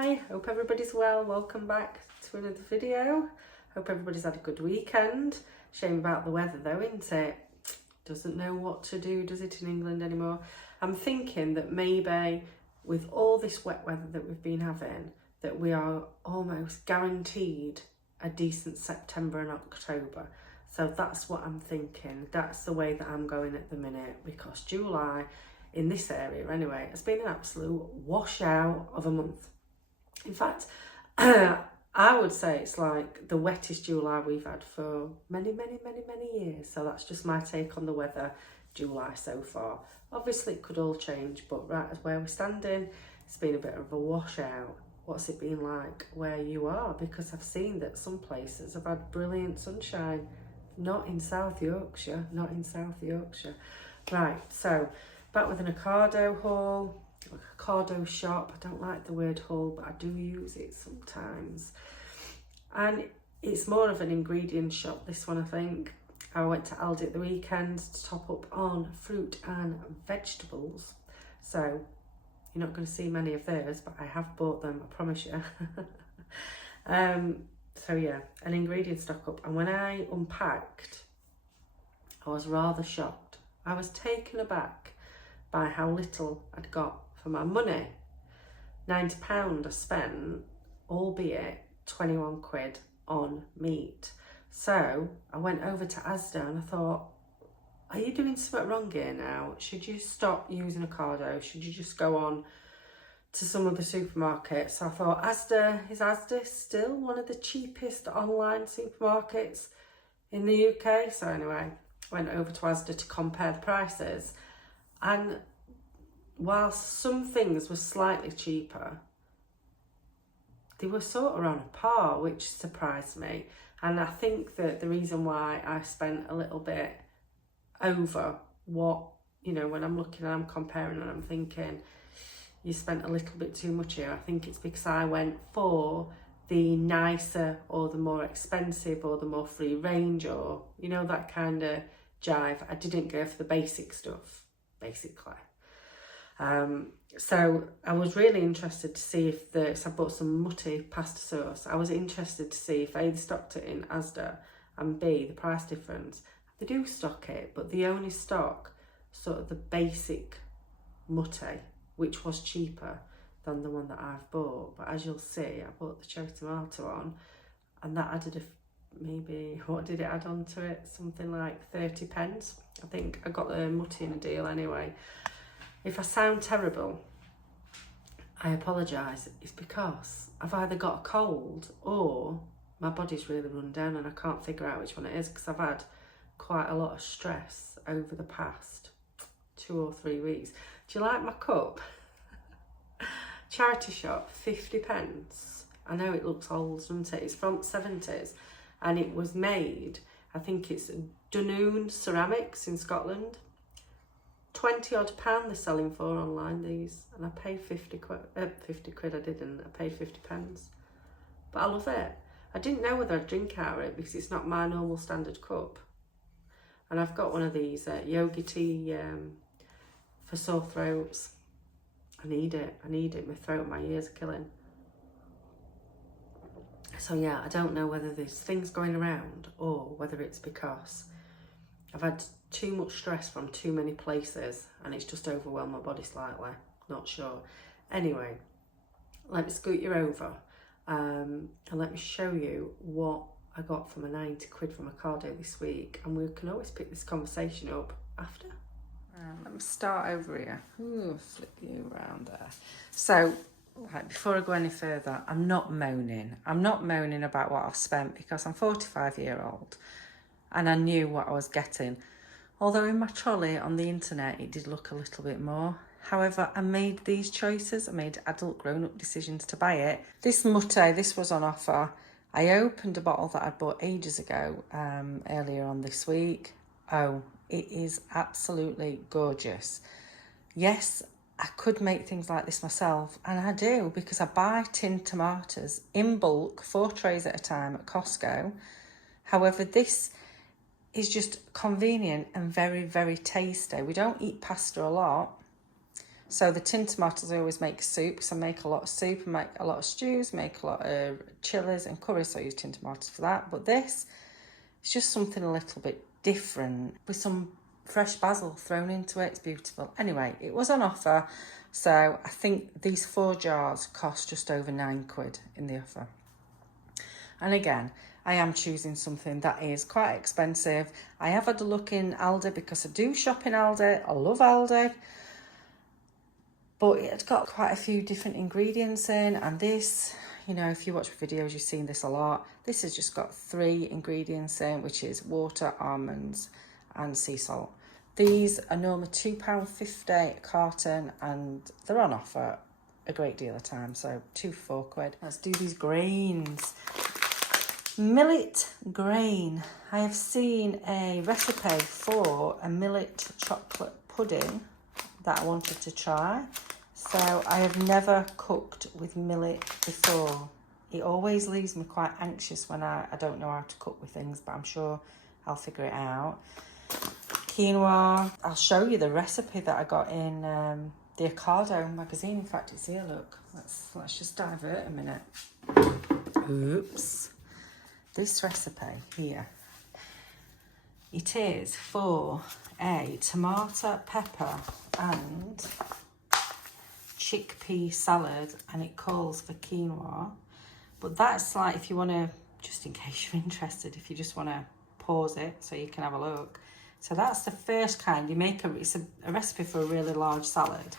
Hi, hope everybody's well. Welcome back to another video. Hope everybody's had a good weekend. Shame about the weather though, isn't it? Doesn't know what to do, does it, in England anymore? I'm thinking that maybe with all this wet weather that we've been having, that we are almost guaranteed a decent September and October. So that's what I'm thinking. That's the way that I'm going at the minute, because July, in this area anyway, has been an absolute washout of a month. In fact, I would say it's like the wettest July we've had for many years. So that's just my take on the weather, July so far. Obviously it could all change, but right as where we're standing, it's been a bit of a washout. What's it been like where you are? Because I've seen that some places have had brilliant sunshine. Not in South Yorkshire, not in South Yorkshire. Right, so back with an Ocado haul, Ocado shop. I don't like the word haul, but I do use it sometimes. And it's more of an ingredient shop, this one, I think. I went to Aldi at the weekend to top up on fruit and vegetables. So you're not going to see many of those, but I have bought them, I promise you. So yeah, an ingredient stock up. And when I unpacked, I was rather shocked. I was taken aback by how little I'd got for my money. £90 I spent, albeit 21 quid on meat. So I went over to Asda and I thought, are you doing something wrong here now? Should you stop using Ocado? Should you just go on to some other supermarkets? So I thought, is Asda still one of the cheapest online supermarkets in the UK? So anyway, I went over to Asda to compare the prices. And whilst some things were slightly cheaper, they were sort of on a par, which surprised me. And I think that the reason why I spent a little bit over what, you know, when I'm looking and I'm comparing and I'm thinking, you spent a little bit too much here. I think it's because I went for the nicer or the more expensive or the more free range, or, you know, that kind of jive. I didn't go for the basic stuff, basically. So I was really interested to see if so I bought some mutty pasta sauce. I was interested to see if A, they stocked it in Asda, and B, the price difference. They do stock it, but they only stock sort of the basic mutty, which was cheaper than the one that I've bought. But as you'll see, I bought the cherry tomato on, and that added maybe, what did it add on to it? Something like 30 pence. I think I got the mutty in a deal anyway. If I sound terrible, I apologise. It's because I've either got a cold or my body's really run down and I can't figure out which one it is, because I've had quite a lot of stress over the past 2 or 3 weeks. Do you like my cup? Charity shop, 50 pence. I know it looks old, doesn't it? It's from the 70s and it was made, I think it's Dunoon Ceramics in Scotland. 20 odd pound they're selling for online, these, and I paid 50 quid. I paid 50 pence. But I love it. I didn't know whether I'd drink out of it because it's not my normal standard cup. And I've got one of these yogi tea for sore throats. I need it. My throat and my ears are killing. So yeah, I don't know whether there's things going around or whether it's because I've had too much stress from too many places and it's just overwhelmed my body slightly. Not sure. Anyway, let me scoot you over and let me show you what I got for my 90 quid from Ocado this week, and we can always pick this conversation up after. Let me start over here. Ooh, flip you around there. So, right, before I go any further, I'm not moaning. I'm not moaning about what I've spent, because I'm 45-year-old and I knew what I was getting. Although in my trolley on the internet, it did look a little bit more. However, I made these choices. I made adult grown-up decisions to buy it. This mutty, this was on offer. I opened a bottle that I'd bought ages ago, earlier on this week. Oh, it is absolutely gorgeous. Yes, I could make things like this myself, and I do, because I buy tinned tomatoes in bulk, 4 trays at a time at Costco. However, this is just convenient and very tasty. We don't eat pasta a lot, So the tin tomatoes I always make soup, so I make a lot of soup, I make a lot of stews, make a lot of chilies and curries, so I use tin tomatoes for that. But this is just something a little bit different with some fresh basil thrown into it. It's beautiful. Anyway, it was on offer, so I think these 4 jars cost just over £9 in the offer. And again, I am choosing something that is quite expensive. I have had a look in Aldi because I do shop in Aldi. I love Aldi. But it's got quite a few different ingredients in, and this, you know, if you watch videos, you've seen this a lot. This has just got 3 ingredients in, which is water, almonds, and sea salt. These are normally £2.50 a carton, and they're on offer a great deal of time, so 2 for £4. Let's do these grains. Millet grain. I have seen a recipe for a millet chocolate pudding that I wanted to try. So I have never cooked with millet before. It always leaves me quite anxious when I don't know how to cook with things, but I'm sure I'll figure it out. Quinoa. I'll show you the recipe that I got in the Ocado magazine. In fact, it's here, look. Let's just divert a minute. Oops. This recipe here. It is for a tomato, pepper and chickpea salad, and it calls for quinoa. But that's like, if you want to, just in case you're interested, if you just want to pause it so you can have a look. So that's the first kind. You make it's a recipe for a really large salad.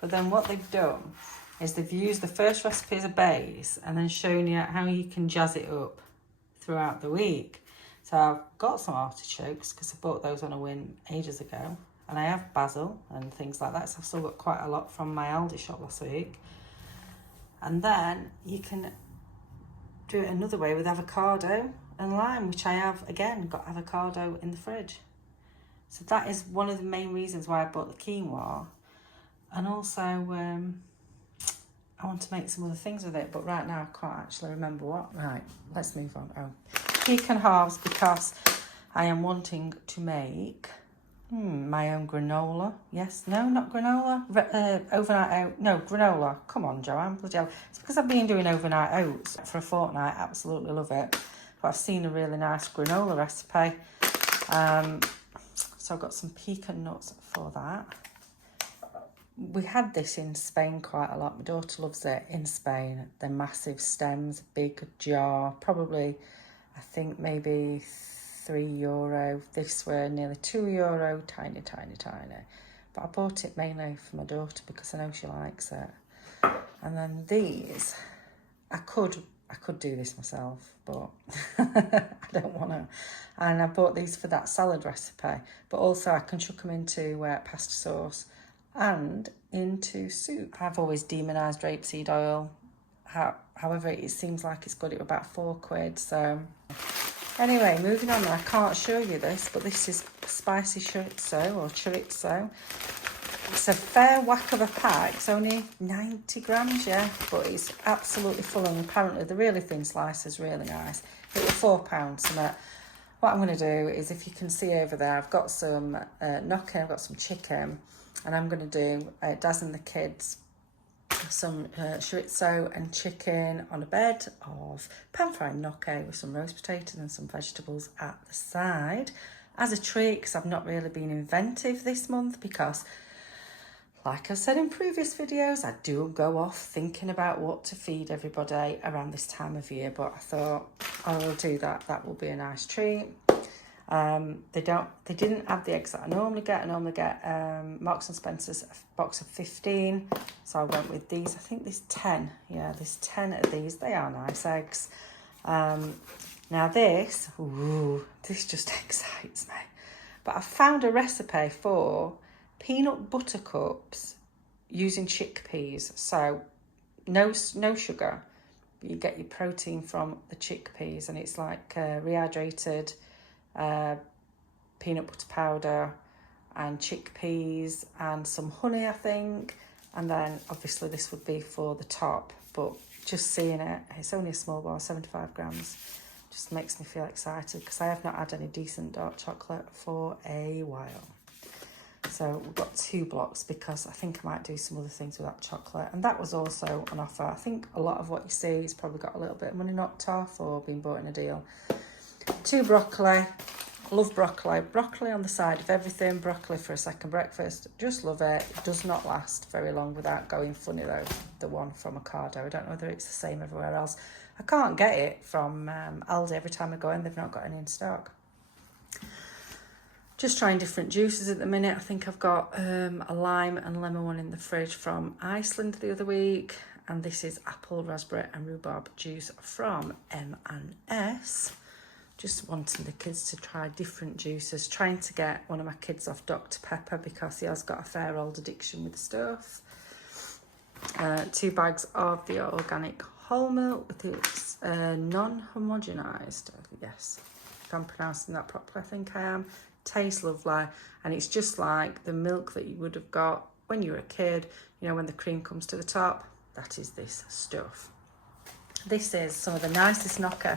But then what they've done is they've used the first recipe as a base and then shown you how you can jazz it up throughout the week. So I've got some artichokes because I bought those on a whim ages ago. And I have basil and things like that. So I've still got quite a lot from my Aldi shop last week. And then you can do it another way with avocado and lime, which I have, again, got avocado in the fridge. So that is one of the main reasons why I bought the quinoa. And also, I want to make some other things with it, but right now I can't actually remember what. Right, let's move on. Oh, pecan halves, because I am wanting to make my own granola. Yes, no, not granola. Overnight oat. No, granola. Come on, Joanne. Bloody hell. It's because I've been doing overnight oats for a fortnight. Absolutely love it. But I've seen a really nice granola recipe. So I've got some pecan nuts for that. We had this in Spain quite a lot. My daughter loves it in Spain. They're massive stems, big jar, probably, I think maybe €3. This were nearly €2, tiny, tiny, tiny. But I bought it mainly for my daughter because I know she likes it. And then these, I could do this myself, but I don't want to. And I bought these for that salad recipe, but also I can chuck them into pasta sauce and into soup. I've always demonised rapeseed oil. However, it seems like it's got it about £4. So anyway, moving on. I can't show you this, but this is spicy chorizo or chorizo. It's a fair whack of a pack. It's only 90 grams, yeah, but it's absolutely full, and apparently the really thin slice is really nice. It was £4. So what I'm going to do is, if you can see over there, I've got some gnocchi, I've got some chicken, and I'm going to do dazzling the kids some chorizo and chicken on a bed of pan-fried gnocchi with some roast potatoes and some vegetables at the side as a treat, because I've not really been inventive this month, because like I said in previous videos, I do go off thinking about what to feed everybody around this time of year, but I thought I will do that. That will be a nice treat. They didn't have the eggs that I normally get. I normally get Marks and Spencer's a box of 15, so I went with these. I think there's 10. Yeah, there's 10 of these. They are nice eggs. Now this just excites me. But I found a recipe for peanut butter cups using chickpeas. So no sugar. You get your protein from the chickpeas, and it's like rehydrated peanut butter powder and chickpeas and some honey, I think. And then obviously this would be for the top, but just seeing it, it's only a small bar, 75 grams, just makes me feel excited, because I have not had any decent dark chocolate for a while. So we've got 2 blocks because I think I might do some other things with that chocolate. And that was also on offer. I think a lot of what you see has probably got a little bit of money knocked off or been bought in a deal. 2 broccoli. Love broccoli. Broccoli on the side of everything. Broccoli for a second breakfast. Just love it. It does not last very long without going funny though. The one from Ocado. I don't know whether it's the same everywhere else. I can't get it from Aldi every time I go in. They've not got any in stock. Just trying different juices at the minute. I think I've got a lime and lemon one in the fridge from Iceland the other week. And this is apple, raspberry and rhubarb juice from M&S. Just wanting the kids to try different juices. Trying to get one of my kids off Dr. Pepper because he has got a fair old addiction with stuff. 2 bags of the organic whole milk with its non-homogenised. Yes, if I'm pronouncing that properly, I think I am. Tastes lovely, and it's just like the milk that you would have got when you were a kid, you know, when the cream comes to the top. That is this stuff. This is some of the nicest knocker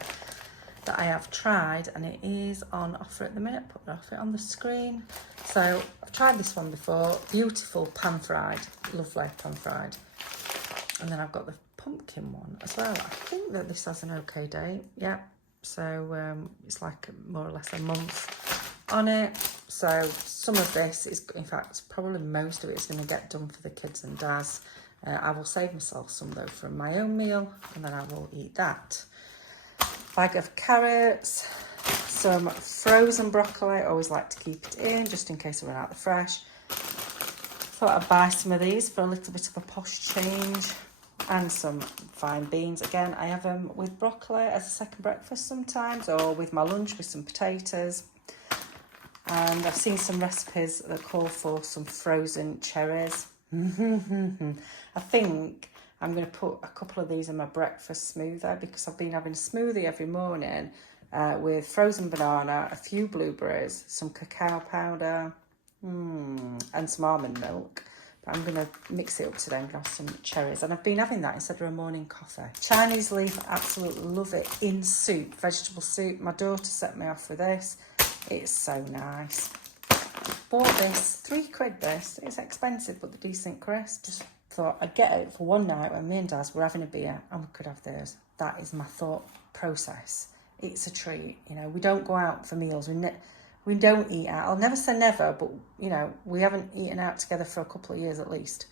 that I have tried, and it is on offer at the minute. Put the offer on the screen. So I've tried this one before. Beautiful pan fried, lovely pan fried. And then I've got the pumpkin one as well. I think that this has an okay date. Yeah, so it's like more or less a month on it. So some of this is, in fact, probably most of it is going to get done for the kids and Daz. I will save myself some though from my own meal, and then I will eat that. Bag of carrots, some frozen broccoli. I always like to keep it in just in case I run out of the fresh. Thought I'd buy some of these for a little bit of a posh change. And some fine beans. Again, I have them with broccoli as a second breakfast sometimes, or with my lunch with some potatoes. And I've seen some recipes that call for some frozen cherries. I think I'm going to put a couple of these in my breakfast smoothie because I've been having a smoothie every morning with frozen banana, a few blueberries, some cacao powder, and some almond milk. But I'm going to mix it up today and have some cherries. And I've been having that instead of a morning coffee. Chinese leaf, absolutely love it in soup, vegetable soup. My daughter set me off with this. It's so nice. Bought this, £3 this. It's expensive, but the decent crisp. Just thought I'd get it for one night when me and Daz were having a beer and we could have theirs. That is my thought process. It's a treat, you know. We don't go out for meals. We don't eat out. I'll never say never, but, you know, we haven't eaten out together for a couple of years at least.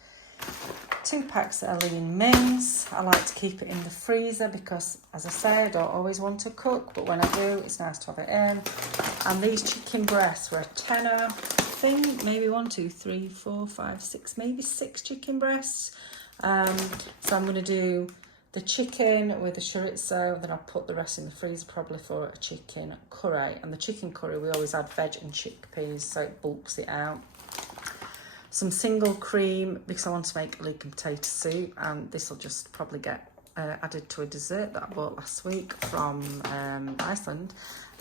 2 packs of lean mince. I like to keep it in the freezer because, as I say, I don't always want to cook, but when I do, it's nice to have it in. And these chicken breasts were a tenner. I think maybe 1, 2, 3, 4, 5, 6, maybe 6 chicken breasts. So I'm going to do the chicken with the chorizo, then I'll put the rest in the freezer probably for a chicken curry. And the chicken curry, we always add veg and chickpeas, so it bulks it out. Some single cream because I want to make a leek and potato soup, and this will just probably get added to a dessert that I bought last week from Iceland.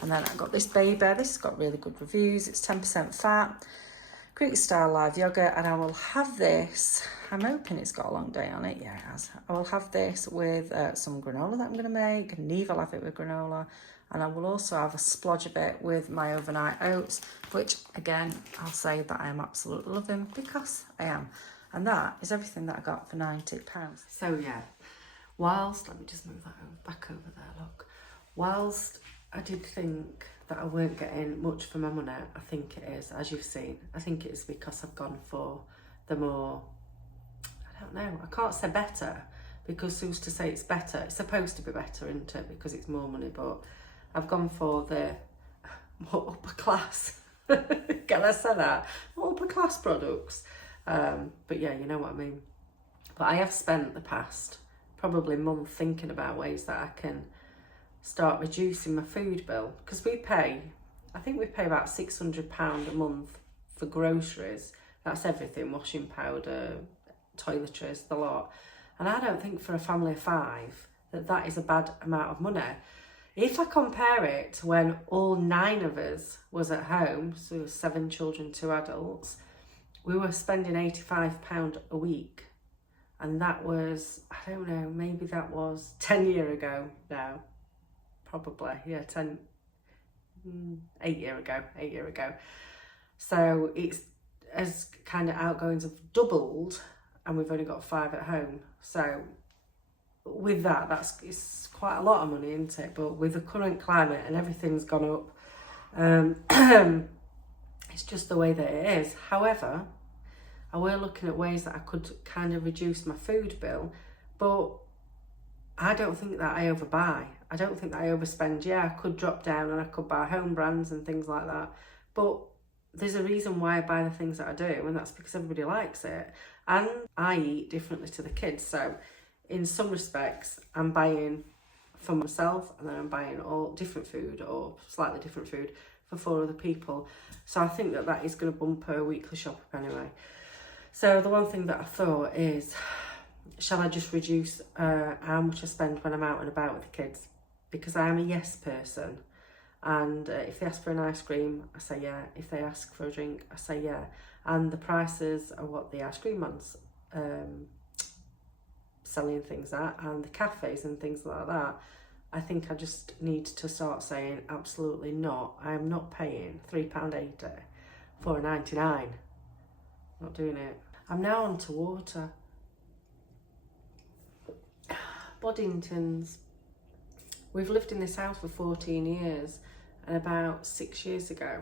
And then I got this baby. This has got really good reviews. It's 10% fat, Greek style live yogurt, and I will have this. I'm hoping it's got a long day on it. Yeah, it has. I will have this with some granola that I'm going to make. Neve will have it with granola. And I will also have a splodge of it with my overnight oats, which, again, I'll say that I am absolutely loving because I am. And that is everything that I got for £90. So, yeah, whilst, let me just move that back over there, look. Whilst I did think that I weren't getting much for my money, I think it is, as you've seen, I think it is because I've gone for the more, I don't know, I can't say better, because who's to say it's better? It's supposed to be better, isn't it? Because it's more money, but I've gone for the more upper class, can I say that? More upper class products. But yeah, you know what I mean. But I have spent the past probably month thinking about ways that I can start reducing my food bill. Because I think we pay about £600 a month for groceries. That's everything, washing powder, toiletries, the lot. And I don't think for a family of 5 that is a bad amount of money. If I compare it to when all 9 of us was at home, so 7 children, 2 adults, we were spending £85 a week. And that was, I don't know, maybe that was 10 years ago now. Probably, yeah, 8 years ago. So it's as kind of outgoings have doubled, and we've only got 5 at home. So with that, it's quite a lot of money, isn't it? But with the current climate and everything's gone up, it's just the way that it is. However, I were looking at ways that I could kind of reduce my food bill, but I don't think that I overbuy. I don't think that I overspend. Yeah, I could drop down and I could buy home brands and things like that, but there's a reason why I buy the things that I do, and that's because everybody likes it. And I eat differently to the kids, so in some respects I'm buying for myself, and then I'm buying all different food or slightly different food for 4 other people. So I think that that is going to bump her weekly shop up anyway. So the one thing that I thought is, shall I just reduce how much I spend when I'm out and about with the kids? Because I am a yes person. And if they ask for an ice cream, I say yeah. If they ask for a drink, I say yeah. And the prices are what the ice cream man's selling things at, and the cafes and things like that. I think I just need to start saying absolutely not. I am not paying £3.80 for a 99. Not doing it. I'm now on to water. Boddingtons. We've lived in this house for 14 years. And about 6 years ago,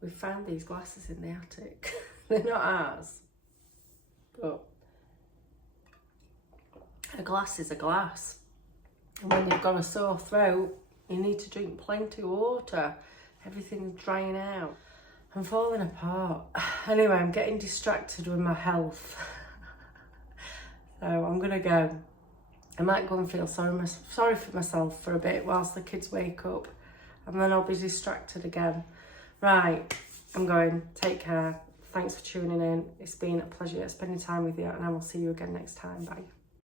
we found these glasses in the attic. They're not ours, but a glass is a glass. And when you've got a sore throat, you need to drink plenty of water. Everything's drying out. I'm falling apart. Anyway, I'm getting distracted with my health. So I'm gonna go. I might go and feel sorry for myself for a bit whilst the kids wake up, and then I'll be distracted again. Right, I'm going. Take care. Thanks for tuning in. It's been a pleasure spending time with you, and I will see you again next time. Bye.